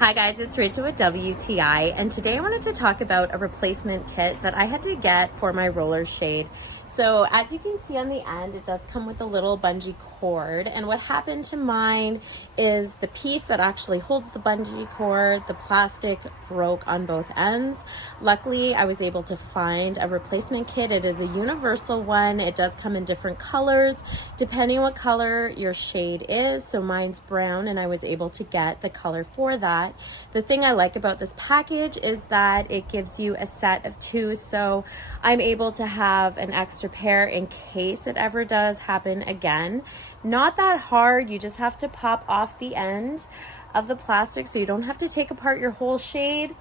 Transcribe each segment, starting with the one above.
Hi guys, it's Rachel with WTI, and today I wanted to talk about a replacement kit that I had to get for my roller shade. So as you can see on the end, it does come with a little bungee cord, and what happened to mine is the piece that actually holds the bungee cord, the plastic broke on both ends. Luckily, I was able to find a replacement kit. It is a universal one. It does come in different colors, depending what color your shade is. So mine's brown, and I was able to get the color for that. The thing I like about this package is that it gives you a set of two, so I'm able to have an extra pair in case it ever does happen again. Not that hard, you just have to pop off the end of the plastic so you don't have to take apart your whole shade,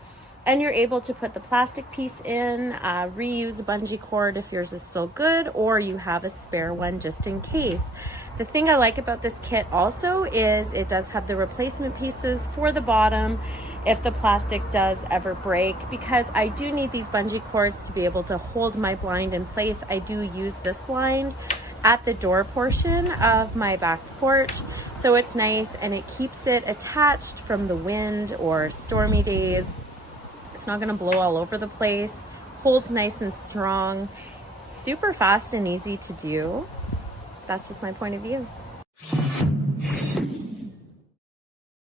and you're able to put the plastic piece in, reuse the bungee cord if yours is still good, or you have a spare one just in case. The thing I like about this kit also is it does have the replacement pieces for the bottom if the plastic does ever break, because I do need these bungee cords to be able to hold my blind in place. I do use this blind at the door portion of my back porch, so it's nice and it keeps it attached from the wind or stormy days. It's not gonna blow all over the place, holds nice and strong, super fast and easy to do. That's just my point of view.